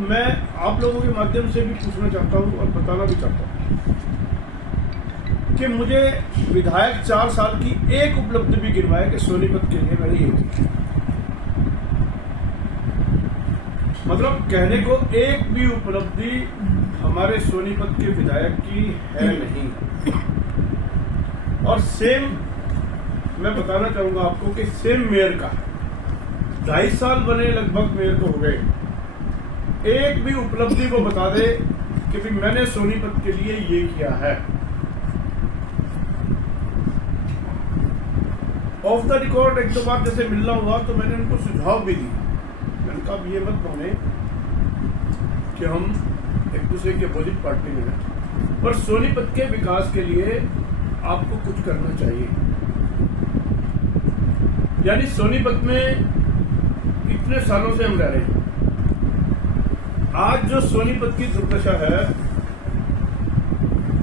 मैं आप लोगों के माध्यम से भी पूछना चाहता हूँ और बताना भी चाहता हूँ कि मुझे विधायक 4 साल की एक उपलब्धि भी गिनवाए कि सोनीपत के लिए मैंने ये की। मतलब कहने को एक भी उपलब्धि हमारे सोनीपत के विधायक की है नहीं। और सेम मैं बताना चाहूंगा आपको कि सेम मेयर का 2.5 साल बने लगभग मेयर को हो गए, एक भी उपलब्धि वो बता दे कि भी मैंने सोनीपत के लिए ये किया है। ऑफ द रिकॉर्ड एक दो बार जैसे मिलना हुआ तो मैंने उनको सुझाव भी दिया। मैंने कहा ये मत माने कि हम एक दूसरे के अपोजिट पार्टी में हैं, पर सोनीपत के विकास के लिए आपको कुछ करना चाहिए। यानी सोनीपत में इतने सालों से हम रह रहे हैं, आज जो सोनीपत की दुर्दशा है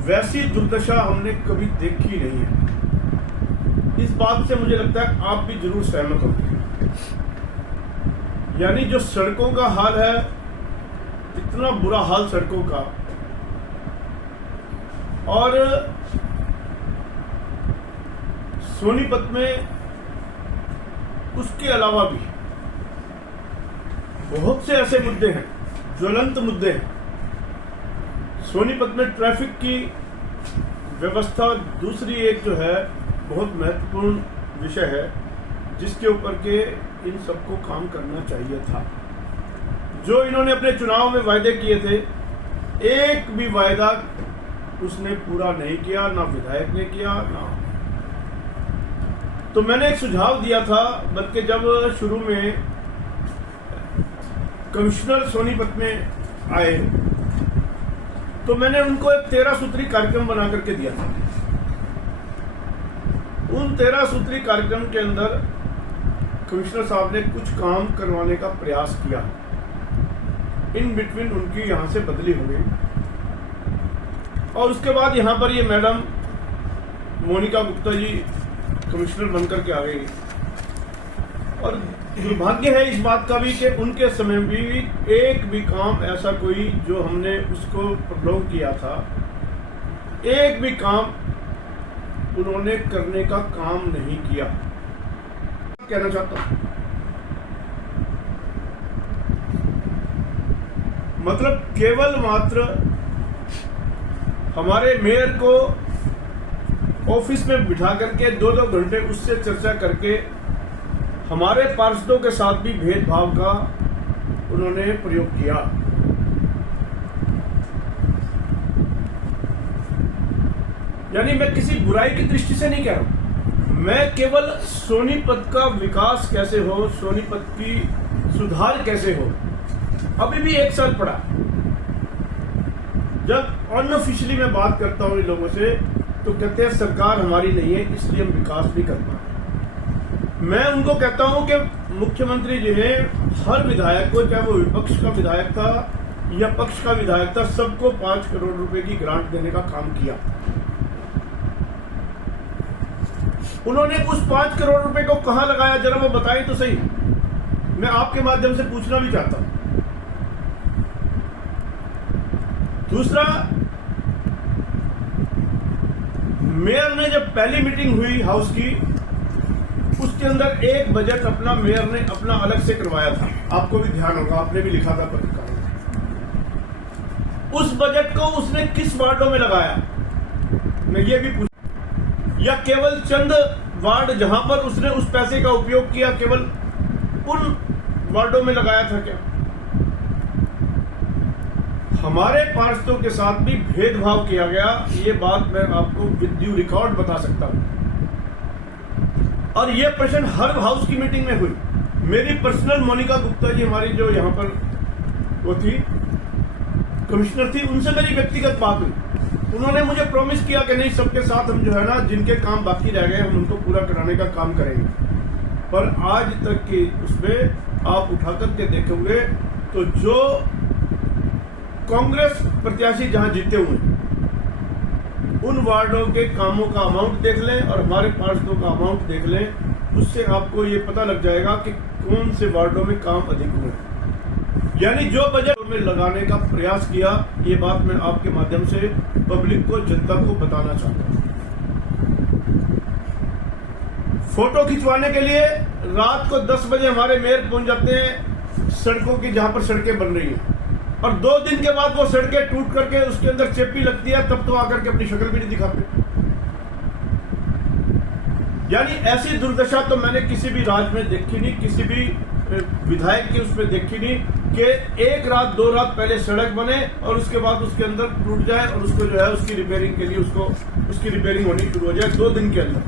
वैसी दुर्दशा हमने कभी देखी नहीं है। इस बात से मुझे लगता है आप भी जरूर सहमत होंगे। यानी जो सड़कों का हाल है, इतना बुरा हाल सड़कों का, और सोनीपत में उसके अलावा भी बहुत से ऐसे मुद्दे हैं, ज्वलंत मुद्दे हैं। सोनीपत में ट्रैफिक की व्यवस्था दूसरी एक जो है बहुत महत्वपूर्ण विषय है, जिसके ऊपर के इन सबको काम करना चाहिए था। जो इन्होंने अपने चुनाव में वायदे किए थे, एक भी वायदा उसने पूरा नहीं किया, ना विधायक ने किया ना। तो मैंने एक सुझाव दिया था, बल्कि जब शुरू में कमिश्नर सोनीपत में आए तो मैंने उनको एक 13 सूत्री कार्यक्रम बना करके दिया था। उन 13 सूत्री कार्यक्रम के अंदर कमिश्नर साहब ने कुछ काम करवाने का प्रयास किया। इन बिटवीन उनकी यहां से बदली हो गई और उसके बाद यहां पर ये मैडम मोनिका गुप्ता जी कमिश्नर बनकर के आ गई। और दुर्भाग्य है इस बात का भी कि उनके समय भी एक भी काम ऐसा कोई जो हमने उसको प्रलोभ किया था, एक भी काम उन्होंने करने का काम नहीं किया। कहना चाहता हूं, मतलब केवल मात्र हमारे मेयर को ऑफिस में बिठा करके 2-2 घंटे उससे चर्चा करके हमारे पार्षदों के साथ भी भेदभाव का उन्होंने प्रयोग किया। यानी मैं किसी बुराई की दृष्टि से नहीं कह रहा हूं, मैं केवल सोनीपत का विकास कैसे हो, सोनीपत की सुधार कैसे हो। अभी भी 1 साल पड़ा। जब अनऑफिशियली मैं बात करता हूं इन लोगों से तो कहते हैं सरकार हमारी नहीं है इसलिए हम विकास नहीं कर पा रहे। मैं उनको कहता हूं कि मुख्यमंत्री जी ने हर विधायक को, चाहे वो विपक्ष का विधायक था या पक्ष का विधायक था, सबको 5 करोड़ रुपए की ग्रांट देने का काम किया। उन्होंने उस 5 करोड़ रुपए को कहां लगाया जरा वो बताएं तो सही। मैं आपके माध्यम से पूछना भी चाहता हूं। दूसरा, मेयर ने जब पहली मीटिंग हुई हाउस की, उसके अंदर एक बजट अपना मेयर ने अपना अलग से करवाया था। आपको भी ध्यान होगा, आपने भी लिखा था पत्रकारों में। उस बजट को उसने किस वार्डों में लगाया, मैं ये भी पूछ, या केवल चंद वार्ड जहां पर उसने उस पैसे का उपयोग किया केवल उन वार्डों में लगाया था क्या? हमारे पार्षदों के साथ भी भेदभाव किया गया, ये बात मैं आपको विद ड्यू रिकॉर्ड बता सकता हूं। और ये प्रश्न हर हाउस की मीटिंग में हुई। मेरी पर्सनल मोनिका गुप्ता जी हमारी जो यहां पर वो थी कमिश्नर थी, उनसे मेरी व्यक्तिगत बात हुई। उन्होंने मुझे प्रॉमिस किया कि नहीं, सबके साथ हम जो है ना, जिनके काम बाकी रह गए हम उनको पूरा कराने का काम करेंगे। पर आज तक की उसमें आप उठा करके देखोगे तो जो कांग्रेस प्रत्याशी जहां जीते हुए उन वार्डों के कामों का अमाउंट देख लें और हमारे पार्षदों का अमाउंट देख लें, उससे आपको ये पता लग जाएगा कि कौन से वार्डों में काम अधिक हुए। यानी जो बजट में लगाने का प्रयास किया, ये बात मैं आपके माध्यम से पब्लिक को, जनता को बताना चाहता हूं। फोटो खिंचवाने के लिए रात को 10 बजे हमारे मेयर पहुंच जाते हैं सड़कों की, जहां पर सड़कें बन रही हैं, और 2 दिन के बाद वो सड़कें टूट करके उसके अंदर चेपी लगती है, तब तो आकर के अपनी शक्ल भी नहीं दिखाते। यानी ऐसी दुर्दशा तो मैंने किसी भी राज्य में देखी नहीं, किसी भी विधायक की उसमें देखी नहीं कि 1 रात 2 रात पहले सड़क बने और उसके बाद उसके अंदर टूट जाए और उसको जो है उसकी रिपेयरिंग के लिए उसकी रिपेयरिंग होनी शुरू हो जाए 2 दिन के अंदर।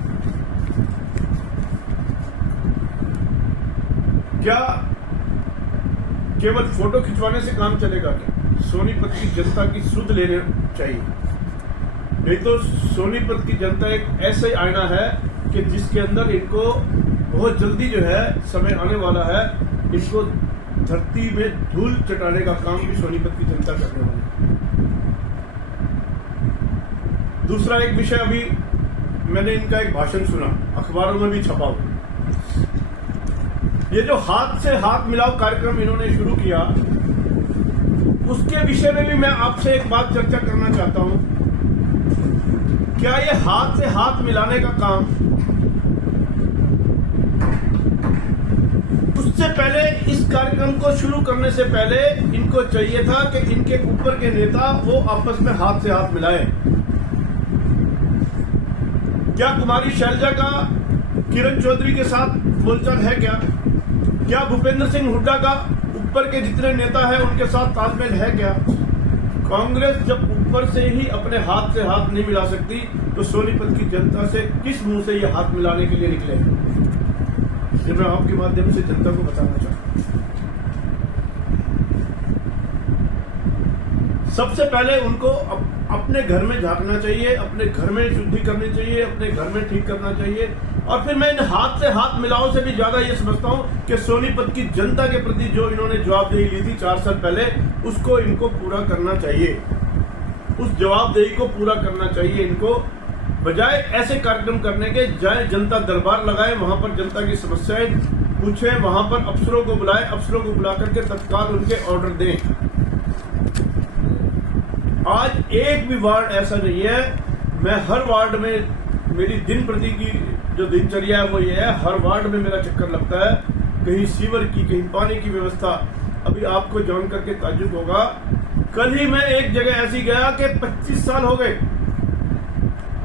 क्या केवल फोटो खिंचवाने से काम चलेगा? क्या सोनीपत की जनता की सुध लेने चाहिए? नहीं तो सोनीपत की जनता एक ऐसे आईना है कि जिसके अंदर इनको बहुत जल्दी जो है समय आने वाला है, इसको धरती में धूल चटाने का काम भी सोनीपत की जनता करने वाली है। दूसरा एक विषय, अभी मैंने इनका एक भाषण सुना, अखबारों में भी छपा हुआ। ये जो हाथ से हाथ मिलाओ कार्यक्रम इन्होंने शुरू किया, उसके विषय में भी मैं आपसे एक बात चर्चा करना चाहता हूं। क्या ये हाथ से हाथ मिलाने का काम, उससे पहले इस कार्यक्रम को शुरू करने से पहले इनको चाहिए था कि इनके ऊपर के नेता वो आपस में हाथ से हाथ मिलाएं। क्या कुमारी शैलजा का किरण चौधरी के साथ बोलचाल है? क्या भूपेंद्र सिंह हुड्डा का ऊपर के जितने नेता हैं उनके साथ तालमेल है? क्या कांग्रेस जब ऊपर से ही अपने हाथ से hath नहीं मिला सकती तो सोनीपत की जनता से किस मुंह से ये हाथ मिलाने के लिए निकले? ये मैं आपके माध्यम से जनता को बताना चाहता हूं। सबसे पहले उनको अपने घर में झांकना चाहिए, अपने घर में शुद्धि करनी चाहिए, अपने घर में ठीक करना चाहिए। और फिर मैं इन हाथ से हाथ मिलाओ से भी ज्यादा ये समझता हूं कि सोनीपत की जनता के प्रति जो इन्होंने जवाबदेही ली थी 4 साल पहले, उसको इनको पूरा करना चाहिए। उस जवाबदेही को पूरा करना चाहिए इनको, बजाय ऐसे कार्यक्रम करने के जाए जनता दरबार लगाए, वहां पर जनता की समस्याएं पूछे, वहां पर अफसरों को बुलाए, अफसरों को बुला करके तत्काल उनके ऑर्डर दें। आज एक भी वार्ड ऐसा नहीं है, मैं हर वार्ड में, मेरी दिन प्रति की जो दिनचर्या है वो ये है, हर वार्ड में मेरा चक्कर लगता है, कहीं सीवर की, कहीं पानी की व्यवस्था। अभी आपको जान करके ताज्जुब होगा, कल ही मैं एक जगह ऐसी गया कि 25 साल हो गए,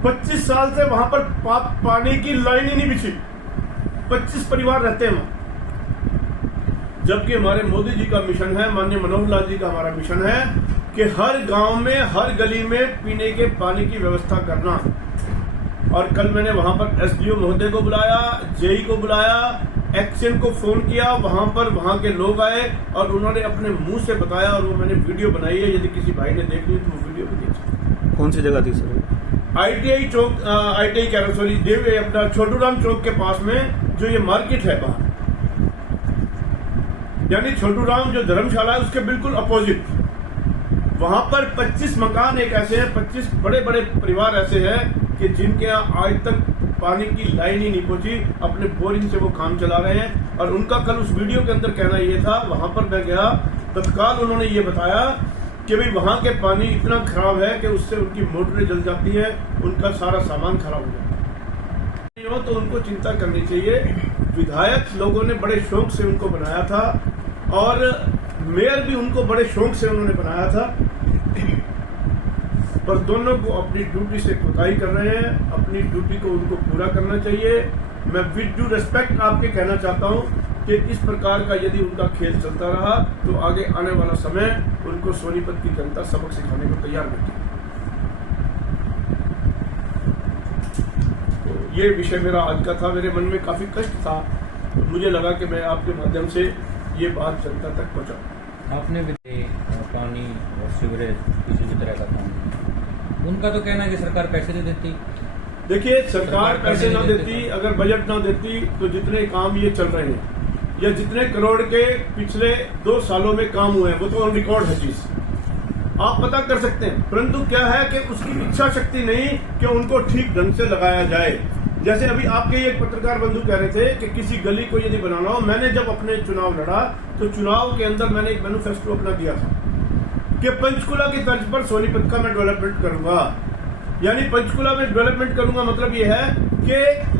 25 साल से वहां पर पानी की लाइन ही नहीं बिछी, 25 परिवार रहते हैं वहां। जबकि हमारे मोदी जी का मिशन है, माननीय मनोहर लाल जी का हमारा मिशन है कि हर गांव में, हर गली में पीने के पानी की व्यवस्था करना। और कल मैंने वहां पर एसडीओ महोदय को बुलाया, जेई को बुलाया, एक्शन को फोन किया, वहां के लोग आए और उन्होंने अपने मुंह से बताया, और वो मैंने वीडियो बनाई है, यदि किसी भाई ने देख ली तो वो वीडियो भी देख सकते। कौन सी जगह थी सर? ITI चौक, ITI कह रहा, सॉरी, अपना छोटू राम चौक के पास में जो ये मार्केट है बाहर, यानी छोटू राम जो धर्मशाला है उसके बिल्कुल अपोजिट, वहां पर 25 मकान एक ऐसे हैं, 25 बड़े बड़े परिवार ऐसे हैं कि जिनके यहाँ आज तक पानी की लाइन ही नहीं पहुंची, अपने बोरिंग से वो काम चला रहे हैं। और उनका कल उस वीडियो के अंदर कहना ये था, वहां पर मैं गया, तत्काल उन्होंने ये बताया कि भाई वहां के पानी इतना खराब है कि उससे उनकी मोटरें जल जाती है, उनका सारा सामान खराब हो जाता है। तो उनको चिंता करनी चाहिए। विधायक लोगों ने बड़े शौक से उनको बनाया था और मेयर भी उनको बड़े शौक से उन्होंने बनाया था, पर दोनों को अपनी ड्यूटी से कोताही कर रहे हैं। अपनी ड्यूटी को उनको पूरा करना चाहिए। मैं विद ड्यू रेस्पेक्ट आपके कहना चाहता हूं कि इस प्रकार का यदि उनका खेल चलता रहा तो आगे आने वाला समय उनको सोनीपत की जनता सबक सिखाने को तैयार बैठी। तो ये विषय मेरा आज का था। मेरे मन में काफी कष्ट था, तो मुझे लगा कि मैं आपके माध्यम से ये बात जनता तक पहुंचाऊं। आपने भी पानी और सीवरेज किसी भी तरह का काम, उनका तो कहना है कि सरकार पैसे नहीं देती। देखिए, सरकार पैसे ना देती, अगर बजट ना देती तो जितने काम ये चल रहे हैं या जितने करोड़ के पिछले 2 सालों में काम हुए हैं वो तो रिकॉर्ड है चीज, आप पता कर सकते हैं। परंतु क्या है कि उसकी इच्छा शक्ति नहीं कि उनको ठीक ढंग से लगाया जाए। जैसे अभी आपके एक पत्रकार बंधु कह रहे थे कि किसी गली को यदि बनाना हो, मैंने जब अपने चुनाव लड़ा तो चुनाव के अंदर मैंने एक मैनिफेस्टो अपना दिया था कि पंचकुला की तर्ज पर सोनीपत का मैं डेवलपमेंट करूंगा। यानी पंचकुला में डेवलपमेंट करूंगा मतलब ये है कि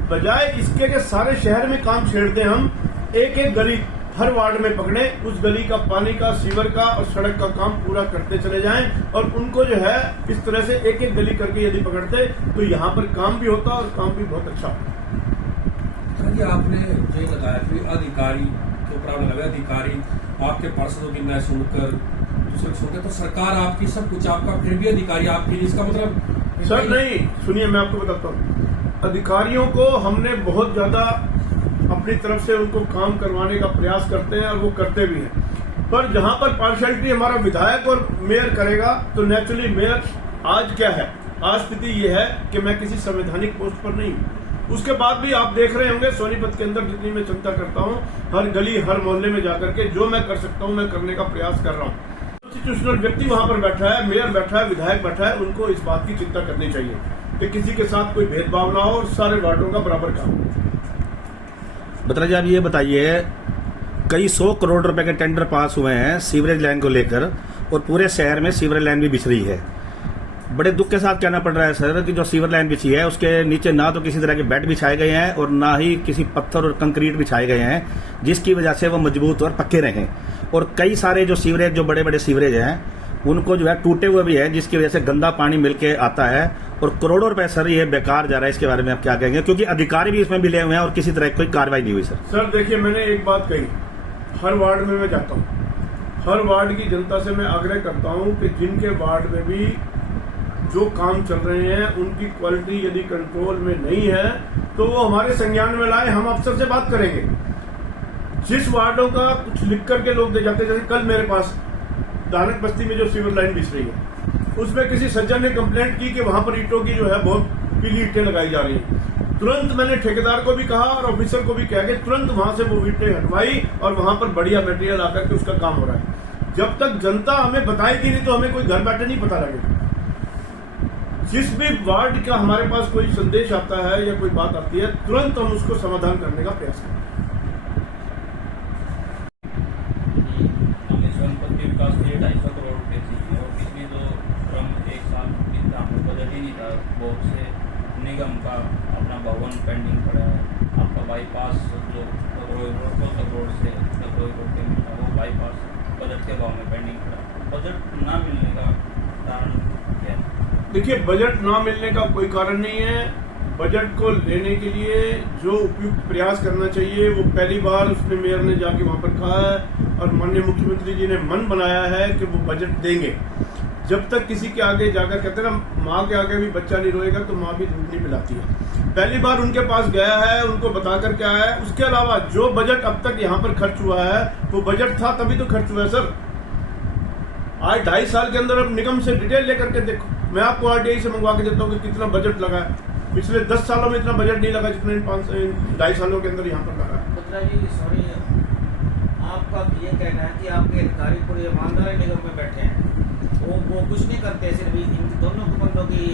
बजाय इसके के सारे शहर में काम छेड़ दें, हम एक एक गली हर वार्ड में पकड़े, उस गली का पानी का, सीवर का और सड़क का काम पूरा करते चले जाएं और उनको जो है इस तरह से एक एक गली करके यदि पकड़ते तो यहाँ पर काम भी होता और काम भी बहुत अच्छा होता। सर जी, आपने जो ये बताया कि अधिकारी जो प्रॉब्लम है, अधिकारी आपके पार्षदों की न सुनकर दूसरे सुनकर, तो सरकार आपकी सब कुछ, आपका फिर भी अधिकारी आपकी, इसका मतलब सर नहीं, सुनिए मैं आपको बताता हूँ। अधिकारियों को हमने बहुत ज्यादा अपनी तरफ से उनको काम करवाने का प्रयास करते हैं और वो करते भी हैं, पर जहां पर पार्शियलिटी हमारा विधायक और मेयर करेगा तो नेचुरली मेयर, आज क्या है, आज स्थिति ये है कि मैं किसी संवैधानिक पोस्ट पर नहीं हूं। उसके बाद भी आप देख रहे होंगे सोनीपत के अंदर जितनी मैं चिंता करता हूं, हर गली हर मोहल्ले में जाकर के जो मैं कर सकता हूं मैं करने का प्रयास कर रहा हूं। कॉन्स्टिट्यूशनल व्यक्ति वहां पर बैठा है, मेयर बैठा है, विधायक बैठा है, उनको इस बात की चिंता करनी चाहिए कि किसी के साथ कोई भेदभाव ना हो और सारे वार्डों का बराबर काम हो। बत्रा जी, आप ये बताइए, कई 100 करोड़ रुपए के टेंडर पास हुए हैं सीवरेज लाइन को लेकर और पूरे शहर में सीवरेज लाइन भी बिछ रही है। बड़े दुख के साथ कहना पड़ रहा है सर कि जो सीवर लाइन बिछी है उसके नीचे ना तो किसी तरह के बेड बिछाए गए हैं और ना ही किसी पत्थर और कंक्रीट बिछाए गए हैं जिसकी वजह से वो मजबूत और पक्के रहें। और कई सारे जो सीवरेज, जो बड़े बड़े सीवरेज हैं, उनको जो है टूटे हुए भी है जिसकी वजह से गंदा पानी मिलके आता है और करोड़ों रुपए सर ये बेकार जा रहा है। इसके बारे में आप क्या कहेंगे, क्योंकि अधिकारी भी इसमें मिले हुए हैं और किसी तरह की कोई कार्रवाई नहीं हुई सर। सर देखिए, मैंने एक बात कही, हर वार्ड में मैं जाता हूँ, हर वार्ड की जनता से मैं आग्रह करता हूँ कि जिनके वार्ड में भी जो काम चल रहे हैं उनकी क्वालिटी यदि कंट्रोल में नहीं है तो वो हमारे संज्ञान में लाए, हम अफसर से बात करेंगे। जिस वार्डों का कुछ लिख करके लोग दे जाते, जैसे कल मेरे पास दानक बस्ती में जो सीवर लाइन बिछ रही है उसमें किसी सज्जन ने कंप्लेंट की कि वहां पर ईंटों की जो है बहुत पीली ईंटें लगाई जा रही है। तुरंत मैंने ठेकेदार को भी कहा और ऑफिसर को भी कहा कि तुरंत वहां से वो ईंटें हटवाई और वहां पर बढ़िया मटेरियल आकर के उसका काम हो रहा है। जब तक जनता हमें बताएगी नहीं तो हमें कोई घर बैठे नहीं पता लगेगा। जिस भी वार्ड का हमारे पास कोई संदेश आता है या कोई बात आती है तुरंत हम उसको समाधान करने का प्रयास करें। संपत्ति विकास के लिए 250 करोड़ रुपए चाहिए और पिछले जो क्रम एक साल इतना बजट ही नहीं था। बहुत से निगम का अपना भवन पेंडिंग पड़ा है। आपका बाईपास जो रोड से वो बाईपास बजट के भाव में पेंडिंग पड़ा। बजट ना मिलने का कारण क्या है? देखिए, बजट ना मिलने का कोई कारण नहीं है। बजट को लेने के लिए जो उपयुक्त प्रयास करना चाहिए वो पहली बार उसने मेयर ने जाके वहां पर कहा है और माननीय मुख्यमंत्री जी ने मन बनाया है कि वो बजट देंगे। जब तक किसी के आगे जाकर कहते हैं ना, माँ के आगे भी बच्चा नहीं रोएगा तो माँ भी दूध नहीं पिलाती है। पहली बार उनके पास गया है, उनको बता करके आया है। उसके अलावा जो बजट अब तक यहाँ पर खर्च हुआ है वो बजट था तभी तो खर्च हुआ है सर। आज 2.5 साल के अंदर अब निगम से डिटेल लेकर के देखो, मैं आपको आरटीआई से मंगवा के देता हूँ कि कितना बजट लगा है। पिछले 10 सालों में इतना बजट नहीं लगा जितना इन 2.5 सालों के अंदर यहाँ पर लगा है। बत्रा जी, सॉरी, आपका ये कहना है कि आपके अधिकारी पूरे ईमानदारी निगम में बैठे हैं, वो कुछ नहीं करते, सिर्फ इन दोनों कुटुंबों की।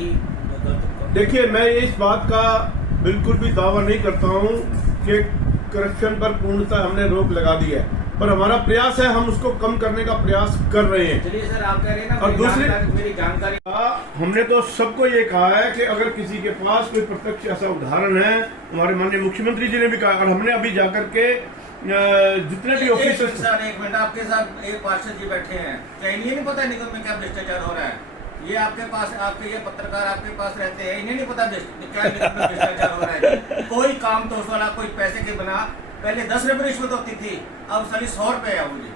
देखिए, मैं इस बात का बिल्कुल भी दावा नहीं करता हूँ कि करप्शन पर पूर्णतः हमने रोक लगा दी है, पर हमारा प्रयास है, हम उसको कम करने का प्रयास कर रहे हैं। चलिए सर, आप कह रहे हैं ना, और दूसरी मेरी जानकारी, हमने तो सबको ये कहा है कि अगर किसी के पास कोई प्रत्यक्ष ऐसा उदाहरण है, हमारे माननीय मुख्यमंत्री जी ने भी कहा और हमने अभी जाकर के जितने भी ऑफिसर्स, एक मिनट, आपके साथ एक पार्षद जी बैठे हैं, क्या इन्हें नहीं पता निगम में क्या भ्रष्टाचार हो रहा है? ये आपके पास, आपके ये पत्रकार आपके पास रहते हैं, इन्हें नहीं पता क्या निगम में भ्रष्टाचार हो रहा है? कोई काम तो वाला, कोई पैसे के बिना, पहले 10 रुपये रिश्वत होती थी, अब साली 100 रुपये है मुझे।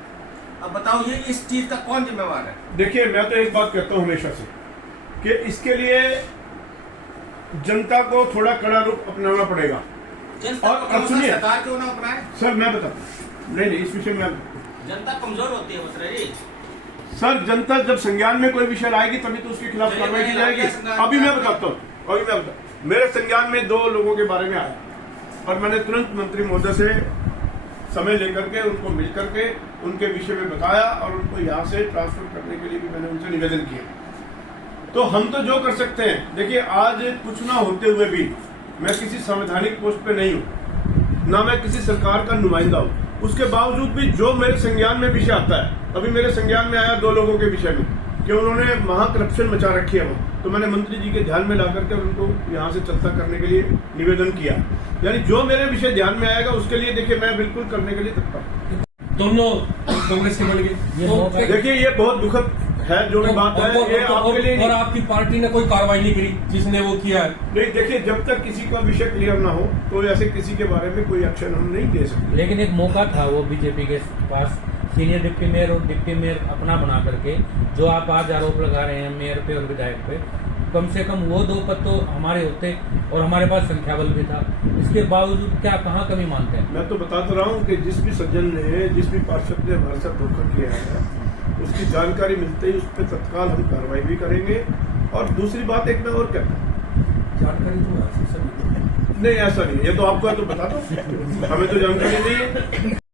अब बताओ, ये इस चीज का कौन जिम्मेवार है? देखिए, मैं तो एक बात कहता हूं हमेशा से कि इसके लिए जनता को थोड़ा कड़ा रुख अपनाना पड़ेगा। और सुनिए, सरकार क्यों ना अपनाए? सर मैं बताता हूं, नहीं इस विषय में जनता कमजोर होती है बत्रा जी। सर, जनता जब संज्ञान में कोई विषय आएगी तभी तो उसके खिलाफ कार्रवाई की जाएगी। अभी मैं बताता हूँ, मेरे संज्ञान में 2 लोगों के बारे में आया और मैंने तुरंत मंत्री महोदय से समय लेकर के उनको मिल करके उनके विषय में बताया और उनको यहाँ से ट्रांसफर करने के लिए भी मैंने उनसे निवेदन किया। तो हम तो जो कर सकते हैं, देखिए आज कुछ ना होते हुए भी मैं किसी संवैधानिक पोस्ट पे नहीं हूँ, ना मैं किसी सरकार का नुमाइंदा हूँ। उसके बावजूद भी जो मेरे संज्ञान में विषय आता है, अभी मेरे संज्ञान में आया 2 लोगों के विषय में कि उन्होंने महाकरप्शन मचा रखी है वहाँ, तो मैंने मंत्री जी के ध्यान में ला करके उनको यहाँ से चर्चा करने के लिए निवेदन किया। यानी जो मेरे विषय ध्यान में आएगा उसके लिए देखिए मैं बिल्कुल करने के लिए तत्पर हूं। दोनों कांग्रेस के बन गए तो देखिए ये बहुत दुखद है जो भी बात है, ये आपके लिए और आपकी पार्टी ने कोई कार्रवाई नहीं करी जिसने वो किया है। नहीं। देखिए जब तक किसी का विषय क्लियर ना हो तो ऐसे किसी के बारे में कोई एक्शन हम नहीं दे सकते। लेकिन एक मौका था वो बीजेपी के पास, सीनियर डिप्टी मेयर और डिप्टी मेयर अपना बना करके जो आप आज आरोप लगा रहे हैं मेयर पे और विधायक पे, कम से कम वो 2 पद तो हमारे होते और हमारे पास संख्या बल भी था। इसके बावजूद क्या कहाँ कमी मानते हैं? मैं तो बता तो रहा हूँ कि जिस भी सज्जन ने, जिस भी पार्षद ने हमारे साथ धोखा किया है, उसकी जानकारी मिलते ही उस पर तत्काल हम कार्रवाई भी करेंगे। और दूसरी बात एक मैं और कहता हूँ, जानकारी तो नहीं ऐसा नहीं, ये तो आपको है तो बता दो, हमें तो जानकारी नहीं है।